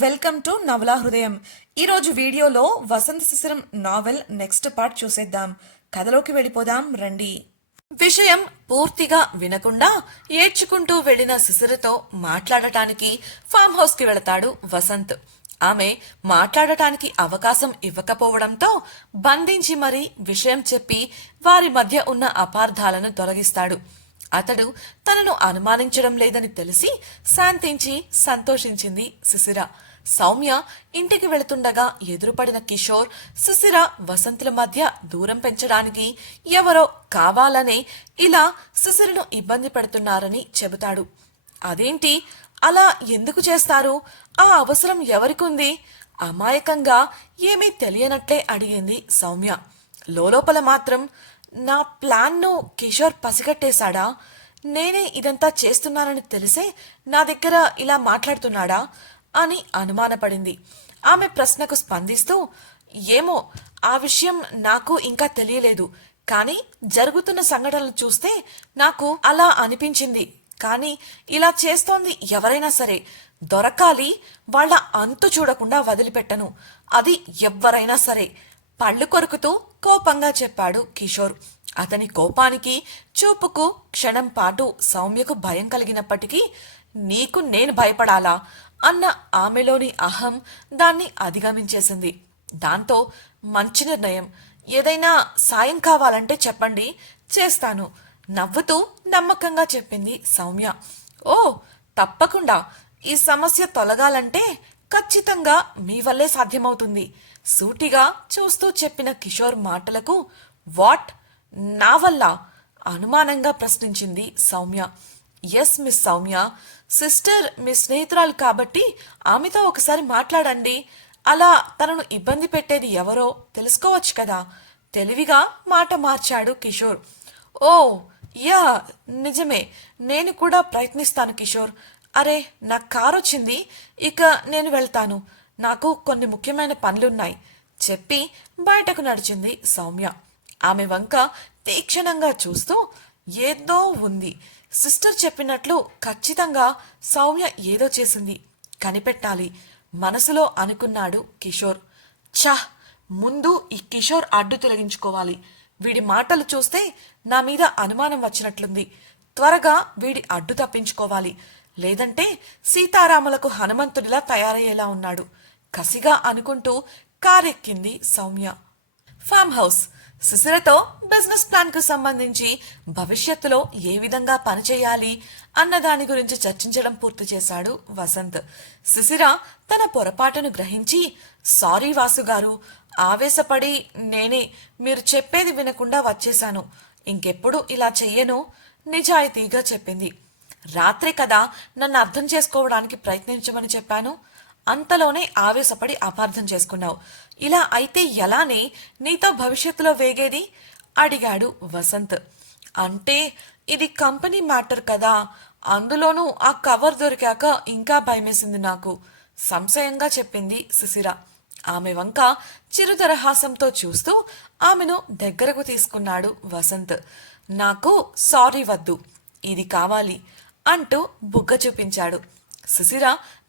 Welcome to నవలా హృదయం. ఈరోజు వీడియోలో వసంత శిశిరం నావెల్ నెక్స్ట్ పార్ట్ చూసేద్దాం. కథలోకి వెళ్ళిపోదాం రండి. విషయం పూర్తిగా వినకుండా ఏడ్చుకుంటూ వెళ్లిన శిశిరతో మాట్లాడటానికి ఫామ్ హౌస్ కి వెళతాడు వసంత్. ఆమె మాట్లాడటానికి అవకాశం ఇవ్వకపోవడంతో బంధించి మరీ విషయం చెప్పి వారి మధ్య ఉన్న అపార్థాలను తొలగిస్తాడు. అతడు తనను అనుమానించడం లేదని తెలిసి శాంతించి సంతోషించింది శిశిర. సౌమ్య ఇంటికి వెళుతుండగా ఎదురుపడిన కిషోర్ శిశిర వసంతుల మధ్య దూరం పెంచడానికి ఎవరో కావాలనే ఇలా శిశిరను ఇబ్బంది పెడుతున్నారని చెబుతాడు. అదేంటి, అలా ఎందుకు చేస్తారు? ఆ అవసరం ఎవరికుంది? అమాయకంగా ఏమీ తెలియనట్లే అడిగింది సౌమ్య. లోపల మాత్రం నా ప్లాన్ను కిషోర్ పసిగట్టేశాడా? నేనే ఇదంతా చేస్తున్నానని తెలిసే నా దగ్గర ఇలా మాట్లాడుతున్నాడా అని అనుమానపడింది. ఆమె ప్రశ్నకు స్పందిస్తూ, ఏమో, ఆ విషయం నాకు ఇంకా తెలియలేదు. కానీ జరుగుతున్న సంఘటనలు చూస్తే నాకు అలా అనిపించింది. కానీ ఇలా చేస్తోంది ఎవరైనా సరే దొరకాలి, వాళ్ళ అంతు చూడకుండా వదిలిపెట్టను. అది ఎవ్వరైనా సరే, పళ్ళు కొరుకుతూ కోపంగా చెప్పాడు కిషోర్. అతని కోపానికి చూపుకు క్షణం పాటు సౌమ్యకు భయం కలిగినప్పటికీ నీకు నేను భయపడాలా అన్న ఆమెలోని అహం దాన్ని అధిగమించేసింది. దాంతో మంచి నిర్ణయం, ఏదైనా సాయం కావాలంటే చెప్పండి, చేస్తాను నవ్వుతూ నమ్మకంగా చెప్పింది సౌమ్య. ఓ తప్పకుండా, ఈ సమస్య తొలగాలంటే ఖచ్చితంగా మీ వల్లే సాధ్యమవుతుంది సూటిగా చూస్తూ చెప్పిన కిషోర్ మాటలకు వాట్, నా వల్ల? అనుమానంగా ప్రశ్నించింది Soumya. Yes miss Soumya, sister మీ స్నేహితురాలు కాబట్టి ఆమెతో ఒకసారి మాట్లాడండి. అలా తనను ఇబ్బంది పెట్టేది ఎవరో తెలుసుకోవచ్చు కదా. తెలివిగా మాట మార్చాడు కిషోర్. ఓ యా, నిజమే, నేను కూడా ప్రయత్నిస్తాను కిషోర్. అరే, నా కారు వచ్చింది, ఇక నేను వెళ్తాను. నాకు కొన్ని ముఖ్యమైన పనులున్నాయి చెప్పి బయటకు నడిచింది సౌమ్య. ఆమె వంక తీక్షణంగా చూస్తూ ఏదో ఉంది. సిస్టర్ చెప్పినట్లు ఖచ్చితంగా సౌమ్య ఏదో చేసింది, కనిపెట్టాలి మనసులో అనుకున్నాడు కిషోర్. ఛ, ముందు ఈ కిషోర్ అడ్డు తొలగించుకోవాలి. వీడి మాటలు చూస్తే నా మీద అనుమానం వచ్చినట్లుంది. త్వరగా వీడి అడ్డు తప్పించుకోవాలి, లేదంటే సీతారాములకు హనుమంతుడిలా తయారయ్యేలా ఉన్నాడు కసిగా అనుకుంటూ కారెక్కింది సౌమ్య. Farm house. శిశిరతో బిజినెస్ ప్లాన్ కు సంబంధించి భవిష్యత్తులో ఏ విధంగా పనిచేయాలి అన్న దాని గురించి చర్చించడం పూర్తి చేశాడు వసంత్. శిశిర తన పొరపాటును గ్రహించి, సారీ వాసు గారు, ఆవేశపడి నేనే మీరు చెప్పేది వినకుండా వచ్చేశాను. ఇంకెప్పుడు ఇలా చెయ్యను నిజాయితీగా చెప్పింది. రాత్రి కదా నన్ను అర్థం చేసుకోవడానికి ప్రయత్నించమని చెప్పాను, అంతలోనే ఆవేశపడి అపార్థం చేసుకున్నావు. ఇలా అయితే ఎలానే నీతో భవిష్యత్తులో వేగేది అడిగాడు వసంత్. అంటే ఇది కంపెనీ మ్యాటర్ కదా, అందులోనూ ఆ కవర్ దొరికాక ఇంకా భయమేసింది నాకు సంశయంగా చెప్పింది శిశిర. ఆమె వంక చిరుదరహాసంతో చూస్తూ ఆమెను దగ్గరకు తీసుకున్నాడు వసంత్. నాకు సారీ వద్దు, ఇది కావాలి అంటూ బుగ్గ చూపించాడు. శిశిర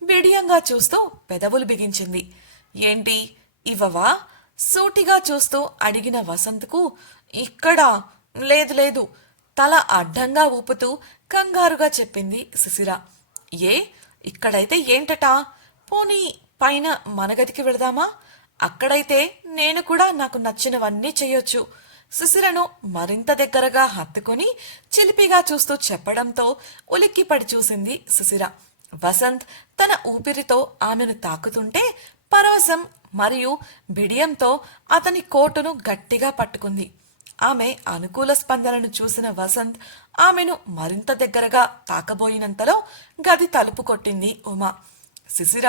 బిడియంగా చూస్తూ పెదవులు బిగించింది. ఏంటి ఇవ్వవా సూటిగా చూస్తూ అడిగిన వసంత్కు ఇక్కడా లేదు లేదు తల అడ్డంగా ఊపుతూ కంగారుగా చెప్పింది శిశిర. ఏ ఇక్కడైతే ఏంటటా, పోనీ పైన మనగదికి వెళదామా? అక్కడైతే నేను కూడా నాకు నచ్చినవన్నీ చెయ్యొచ్చు శిశిరను మరింత దగ్గరగా హత్తుకుని చిలిపిగా చూస్తూ చెప్పడంతో ఉలిక్కిపడి చూసింది శిశిర. వసంత్ తన ఊపిరితో ఆమెను తాకుతుంటే పరవశం మరియు బిడియంతో అతని కోటును గట్టిగా పట్టుకుంది. ఆమె అనుకూల స్పందనను చూసిన వసంత్ ఆమెను మరింత దగ్గరగా తాకబోయినంతలో గది తలుపు కొట్టింది ఉమా. శిశిర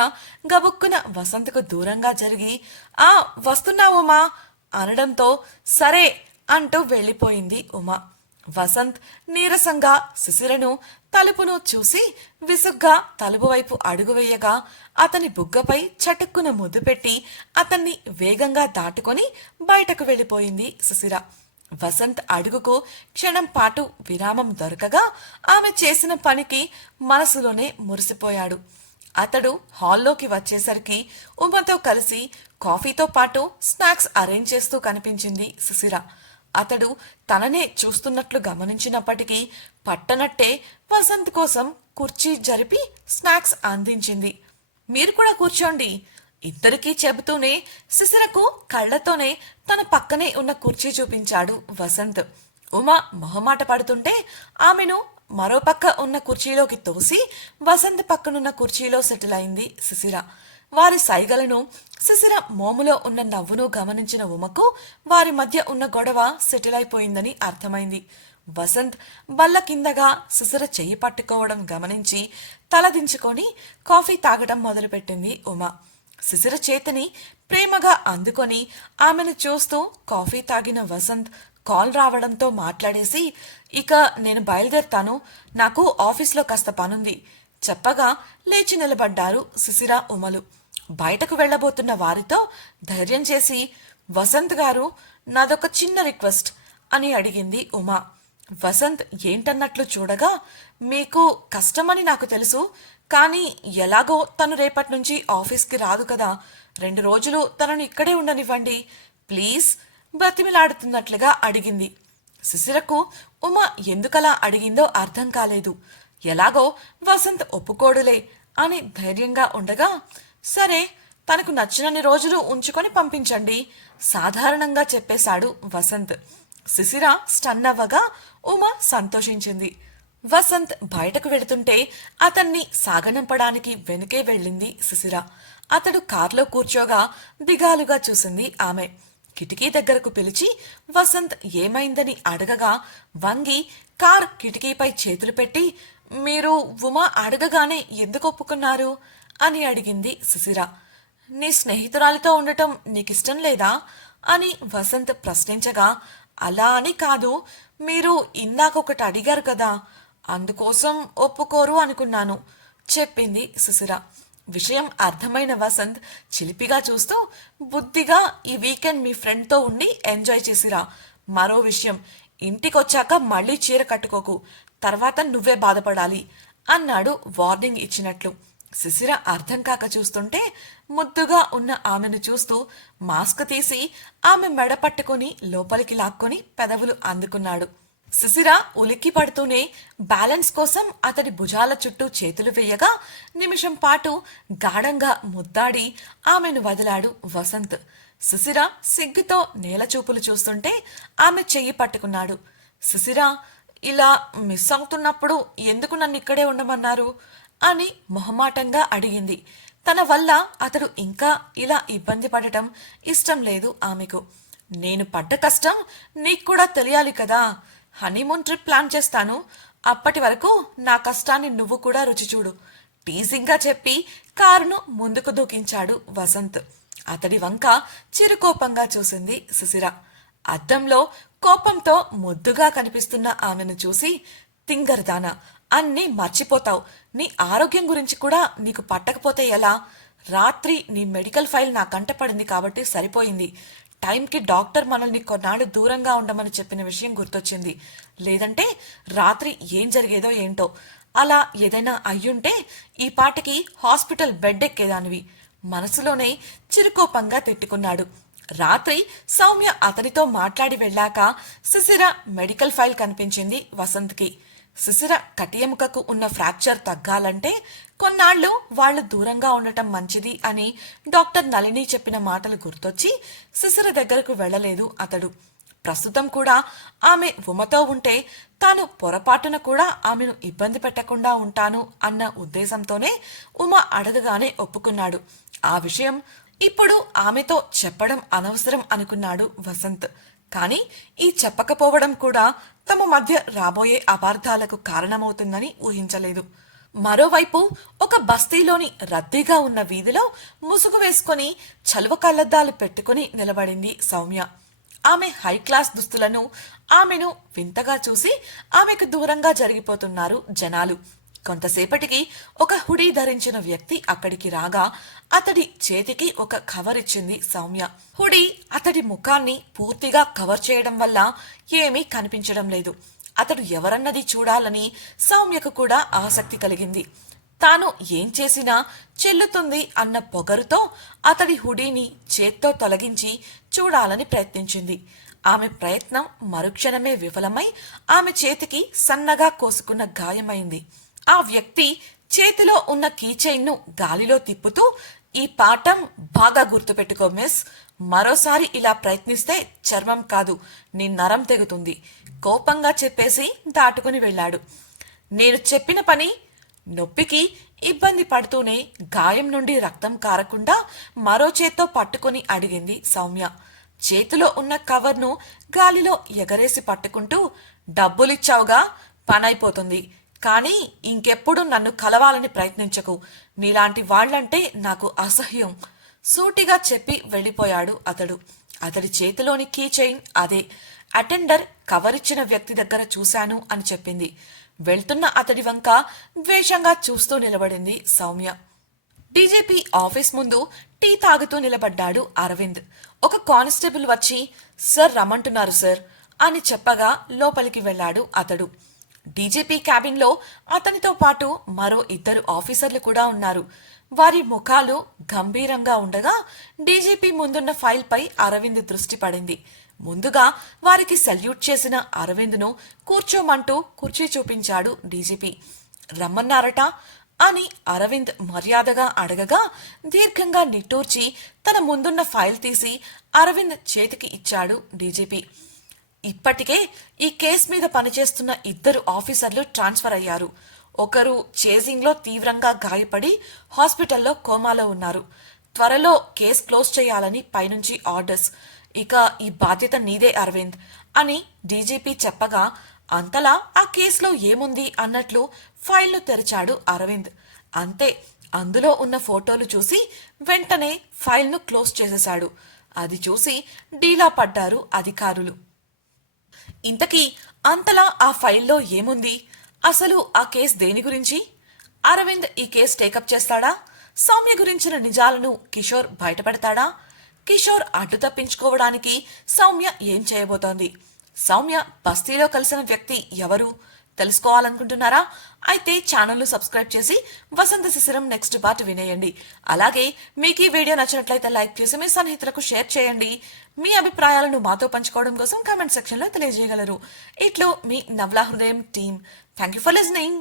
గబుక్కున వసంత్కు దూరంగా జరిగి ఆ వస్తున్నా ఉమా అనడంతో సరే అంటూ వెళ్లిపోయింది ఉమా. వసంత్ నీరసంగా శిశిరను తలుపును చూసి విసుగ్గా తలుపు వైపు అడుగు వేయగా అతని బుగ్గపై చటుక్కున ముద్దు పెట్టి అతన్ని వేగంగా దాటుకొని బయటకు వెళ్లిపోయింది శిశిర. వసంత్ అడుగుకు క్షణం పాటు విరామం దొరకగా ఆమె చేసిన పనికి మనసులోనే మురిసిపోయాడు. అతడు హాల్లోకి వచ్చేసరికి ఉమతో కలిసి కాఫీతో పాటు స్నాక్స్ అరేంజ్ చేస్తూ కనిపించింది సుశీర. అతడు తననే చూస్తున్నట్లు గమనించినప్పటికీ పట్టనట్టే వసంత్ కోసం కుర్చీ జరిపి స్నాక్స్ అందించింది. మీరు కూడా కూర్చోండి. ఇద్దరికీ చెబుతూనే సుశీరకు కళ్లతోనే తన పక్కనే ఉన్న కుర్చీ చూపించాడు వసంత్. ఉమ మొహమాట పడుతుంటే ఆమెను మరోపక్క ఉన్న కుర్చీలోకి తోసి వసంత్ పక్కనున్న కుర్చీలో సెటిల్ అయింది సుశీర. వారి సైగలను, సుశీర మోములో ఉన్న నవ్వును గమనించిన ఉమకు వారి మధ్య ఉన్న గొడవ సెటిల్ అయిపోయిందని అర్థమైంది. వసంత్ బల్ల కిందగా సుశీర చెయ్యి పట్టుకోవడం గమనించి తలదించుకొని కాఫీ తాగడం మొదలుపెట్టింది ఉమ. సుశీర చేతిని ప్రేమగా అందుకొని ఆమెను చూస్తూ కాఫీ తాగిన వసంత్ కాల్ రావడంతో మాట్లాడేసి, ఇక నేను బయలుదేరుతాను, నాకు ఆఫీస్లో కాస్త పనుంది చెప్పగా లేచి నిలబడ్డారు సుశీర, ఉమలు. బయటకు వెళ్లబోతున్న వారితో ధైర్యం చేసి, వసంత్ గారు, నాదొక చిన్న రిక్వెస్ట్ అని అడిగింది ఉమ. వసంత్ ఏంటన్నట్లు చూడగా, మీకు కష్టమని నాకు తెలుసు, కానీ ఎలాగో తను రేపటి నుంచి ఆఫీస్కి రాదు కదా, 2 రోజులు తనను ఇక్కడే ఉండనివ్వండి ప్లీజ్ బ్రతిమిలాడుతున్నట్లుగా అడిగింది. సుశీరకు ఉమ ఎందుకలా అడిగిందో అర్థం కాలేదు. ఎలాగో వసంత్ ఒప్పుకోడులే అని ధైర్యంగా ఉండగా, సరే తనకు నచ్చినన్ని రోజులు ఉంచుకొని పంపించండి సాధారణంగా చెప్పేశాడు వసంత్. సుశీర స్టన్ అవ్వగా ఉమ సంతోషించింది. వసంత్ బయటకు వెళుతుంటే అతన్ని సాగనంపడానికి వెనుకే వెళ్ళింది సుశీర. అతడు కార్లో కూర్చోగా దిగాలుగా చూసింది ఆమె. కిటికీ దగ్గరకు పిలిచి వసంత్ ఏమైందని అడగగా వంగి కార్ కిటికీపై చేతులు పెట్టి, మీరు ఉమ అడగగానే ఎందుకు ఒప్పుకున్నారు అని అడిగింది సుశీర. నీ స్నేహితురాలితో ఉండటం నీకిష్టం లేదా అని వసంత్ ప్రశ్నించగా, అలా అని కాదు, మీరు ఇందాకొకటి అడిగారు కదా, అందుకోసం ఒప్పుకోరు అనుకున్నాను చెప్పింది సుశీర. విషయం అర్థమైన వసంత్ చిలిపిగా చూస్తూ, బుద్ధిగా ఈ వీకెండ్ మీ ఫ్రెండ్తో ఉండి ఎంజాయ్ చేసిరా, మరో విషయం, ఇంటికొచ్చాక మళ్ళీ చీర కట్టుకోకు, తర్వాత నువ్వే బాధపడాలి అన్నాడు వార్నింగ్ ఇచ్చినట్లు. సుశీర అర్థం కాక చూస్తుంటే ముద్దుగా ఉన్న ఆమెను చూస్తూ మాస్క్ తీసి ఆమె మెడ పట్టుకుని లోపలికి లాక్కొని పెదవులు అందుకున్నాడు. సుశీర ఉలిక్కి పడుతూనే బ్యాలెన్స్ కోసం అతడి భుజాల చుట్టూ చేతులు వేయగా నిమిషం పాటు గాఢంగా ముద్దాడి ఆమెను వదిలాడు వసంత్. సుశీర సిగ్గుతో నేలచూపులు చూస్తుంటే ఆమె చెయ్యి పట్టుకున్నాడు. సుశీర, ఇలా మిస్ అవుతున్నప్పుడు ఎందుకు నన్ను ఇక్కడే ఉండమన్నారు అని మొహమాటంగా అడిగింది. తన వల్ల అతడు ఇంకా ఇలా ఇబ్బంది పడటం ఇష్టం లేదు ఆమెకు. నేను పడ్డ కష్టం నీకు కూడా తెలియాలి కదా, హనీమూన్ ట్రిప్ ప్లాన్ చేస్తాను, అప్పటి వరకు నా కష్టాన్ని నువ్వు కూడా రుచి చూడు టీజింగ్గా చెప్పి కారును ముందుకు దూకించాడు వసంత్. అతడి వంక చిరుకోపంగా చూసింది సుశీర. అద్దంలో కోపంతో ముద్దుగా కనిపిస్తున్న ఆమెను చూసి, తింగర్దానా, అన్నీ మర్చిపోతావు, నీ ఆరోగ్యం గురించి కూడా నీకు పట్టకపోతే ఎలా, రాత్రి నీ మెడికల్ ఫైల్ నా కంట పడింది కాబట్టి సరిపోయింది, టైంకి డాక్టర్ మనల్ని కొన్నాళ్ళు దూరంగా ఉండమని చెప్పిన విషయం గుర్తొచ్చింది, లేదంటే రాత్రి ఏం జరిగేదో ఏంటో, అలా ఏదైనా అయ్యుంటే ఈ పాటికి హాస్పిటల్ బెడ్ ఎక్కేదానివి మనసులోనే చిరుకోపంగా తిట్టుకున్నాడు. రాత్రి సౌమ్య అతనితో మాట్లాడి వెళ్ళాక సుశీర మెడికల్ ఫైల్ కనిపించింది వసంత్కి. సుశీర కటియముకకు ఉన్న ఫ్రాక్చర్ తగ్గాలంటే కొన్నాళ్లు వాళ్లు దూరంగా ఉండటం మంచిది అని డాక్టర్ నళిని చెప్పిన మాటలు గుర్తొచ్చి సుశీర దగ్గరకు వెళ్లలేదు అతడు. ప్రస్తుతం కూడా ఆమె ఉమతో ఉంటే తాను పొరపాటున కూడా ఆమెను ఇబ్బంది పెట్టకుండా ఉంటాను అన్న ఉద్దేశంతోనే ఉమ అడగగానే ఒప్పుకున్నాడు. ఆ విషయం ఇప్పుడు ఆమెతో చెప్పడం అనవసరం అనుకున్నాడు వసంత్. కాని ఈ చెప్పకపోవడం కూడా తమ మధ్య రాబోయే అపార్థాలకు కారణమవుతుందని ఊహించలేదు. మరోవైపు ఒక బస్తీలోని రద్దీగా ఉన్న వీధిలో ముసుగు వేసుకుని చలువ కళ్లద్దాలు పెట్టుకుని నిలబడింది సౌమ్య. ఆమె హై క్లాస్ దుస్తులను ఆమెను వింతగా చూసి ఆమెకు దూరంగా జరిగిపోతున్నారు జనాలు. కొంతసేపటికి ఒక హుడీ ధరించిన వ్యక్తి అక్కడికి రాగా అతడి చేతికి ఒక కవర్ ఇచ్చింది సౌమ్య. హుడీ అతడి ముఖాన్ని పూర్తిగా కవర్ చేయడం వల్ల ఏమీ కనిపించడం లేదు. అతడు ఎవరన్నది చూడాలని సౌమ్యకు కూడా ఆసక్తి కలిగింది. తాను ఏం చేసినా చెల్లుతుంది అన్న పొగరుతో అతడి హుడీని చేత్తో తొలగించి చూడాలని ప్రయత్నించింది. ఆమె ప్రయత్నం మరుక్షణమే విఫలమై ఆమె చేతికి సన్నగా కోసుకున్న గాయమైంది. ఆ వ్యక్తి చేతిలో ఉన్న కీచైన్ను గాలిలో తిప్పుతూ, ఈ పాఠం బాగా గుర్తుపెట్టుకో మిస్, మరోసారి ఇలా ప్రయత్నిస్తే చర్మం కాదు నీ నరం తెగుతుంది, కోపంగా చెప్పేసి దాటుకుని వెళ్ళాడు. నేను చెప్పిన పని. నొప్పికి ఇబ్బంది పడుతూనే గాయం నుండి రక్తం కారకుండా మరో చేత్తో పట్టుకుని అడిగింది సౌమ్య. చేతిలో ఉన్న కవర్ను గాలిలో ఎగరేసి పట్టుకుంటూ, డబ్బులిచ్చావుగా, పనైపోతుంది, కానీ ఇంకెప్పుడు నన్ను కలవాలని ప్రయత్నించకు, నీలాంటి వాళ్లంటే నాకు అసహ్యం, సూటిగా చెప్పి వెళ్ళిపోయాడు అతడు. అతడి చేతిలోని కీ చైన్ అదే. అటెండర్ కవరిచ్చిన వ్యక్తి దగ్గర చూశాను అని చెప్పింది. వెళ్తున్న అతడి వంక ద్వేషంగా చూస్తూ నిలబడింది సౌమ్య. డీజీపీ ఆఫీస్ ముందు టీ తాగుతూ నిలబడ్డాడు అరవింద్. ఒక కానిస్టేబుల్ వచ్చి, సార్ రమ్మంటున్నారు సార్ అని చెప్పగా లోపలికి వెళ్ళాడు అతడు. డీజీపీ క్యాబిన్లో అతనితో పాటు మరో 2 ఆఫీసర్లు కూడా ఉన్నారు. వారి ముఖాలు గంభీరంగా ఉండగా డీజీపీ ముందున్న ఫైల్పై అరవింద్ దృష్టి పడింది. ముందుగా వారికి సెల్యూట్ చేసిన అరవింద్ను కూర్చోమంటూ కుర్చీ చూపించాడు డీజీపీ. రమ్మన్నారట అని అరవింద్ మర్యాదగా అడగగా దీర్ఘంగా నిట్టూర్చి తన ముందున్న ఫైల్ తీసి అరవింద్ చేతికి ఇచ్చాడు డీజీపీ. ఇప్పటికే ఈ కేసు మీద పనిచేస్తున్న 2 ఆఫీసర్లు ట్రాన్స్ఫర్ అయ్యారు. ఒకరు చేజింగ్లో తీవ్రంగా గాయపడి హాస్పిటల్లో కోమాలో ఉన్నారు. త్వరలో కేసు క్లోజ్ చేయాలని పైనుంచి ఆర్డర్స్. ఇక ఈ బాధ్యత నీదే అరవింద్ అని డీజీపీ చెప్పగా అంతలా ఆ కేసులో ఏముంది అన్నట్లు ఫైల్ను తెరిచాడు అరవింద్. అంతే, అందులో ఉన్న ఫోటోలు చూసి వెంటనే ఫైల్ను క్లోజ్ చేసేశాడు. అది చూసి డీలా పడ్డారు అధికారులు. ఇంతకీ అంతలా ఆ ఫైల్లో ఏముంది? అసలు ఆ కేసు దేని గురించి? అరవింద్ ఈ కేసు టేకప్ చేస్తాడా? సౌమ్య గురించిన నిజాలను కిషోర్ బయటపెడతాడా? కిషోర్ అడ్డు తప్పించుకోవడానికి సౌమ్య ఏం చేయబోతోంది? సౌమ్య బస్తీలో కలిసిన వ్యక్తి ఎవరు తెలుసుకోవాలనుకుంటున్నారా? అయితే ఛానల్ను సబ్స్క్రైబ్ చేసి వసంత శిశిరం నెక్స్ట్ పార్ట్ వినేయండి. అలాగే మీకు ఈ వీడియో నచ్చినట్లయితే లైక్ చేసి మీ స్నేహితులకు షేర్ చేయండి. మీ అభిప్రాయాలను మాతో పంచుకోవడం కోసం కామెంట్ సెక్షన్లో తెలియజేయగలరు. ఇట్లో మీ నవలా హృదయం team. Thank you for listening.